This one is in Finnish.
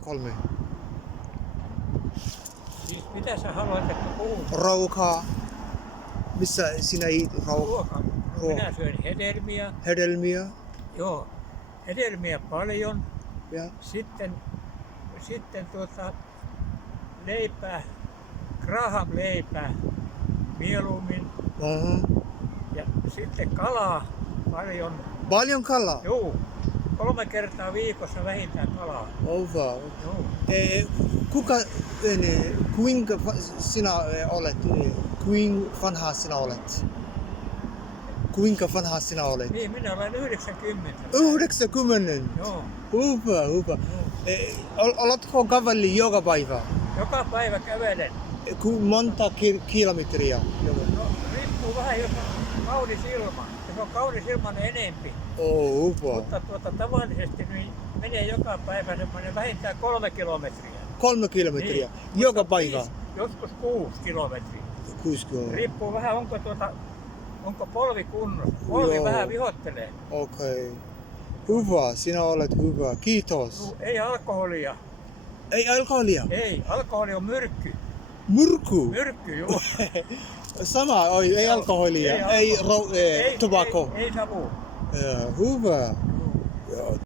3. Siis mitä sä haluat, että puhun? Rauhaa. Missä sinä Ruoka. No, minä syön hedelmiä. Hedelmiä. Joo, hedelmiä paljon. Ja. Sitten leipää, Graham leipää mieluummin. Ja sitten kalaa paljon. Paljon kalaa? Joo, 3 kertaa viikossa vähintään kalaa. Ova. Joo. Kuinka sinä olet? Kuinka vanha sinä olet? Kuinka vanha sinä olet? Niin, minä olen 90. 90? Joo. Hyvä. Oletko kävellyt joka päivä? Joka päivä kävelen. Monta kilometriä? No, riippuu vähän, jos on kaunis ilma. Jos on kaunis ilma, niin enempi. Hyvä. Mutta tavallisesti niin menee joka päivä semmoinen vähintään 3 kilometriä. 3 kilometriä? Niin, Joka päivä? Joskus 6 kilometriä. 6 kilometriä. Riippuu vähän, onko polvi kunnossa. Polvi Joo. vähän vihottelee. Okei. Hyvä, sinä olet hyvä. Kiitos. Ei alkoholia. Ei alkoholia? Ei, alkoholi on myrkky. Myrkky? Myrkky, joo. Sama, ei alkoholia, ei tobacco. Ei savu. Hyvä. Joo.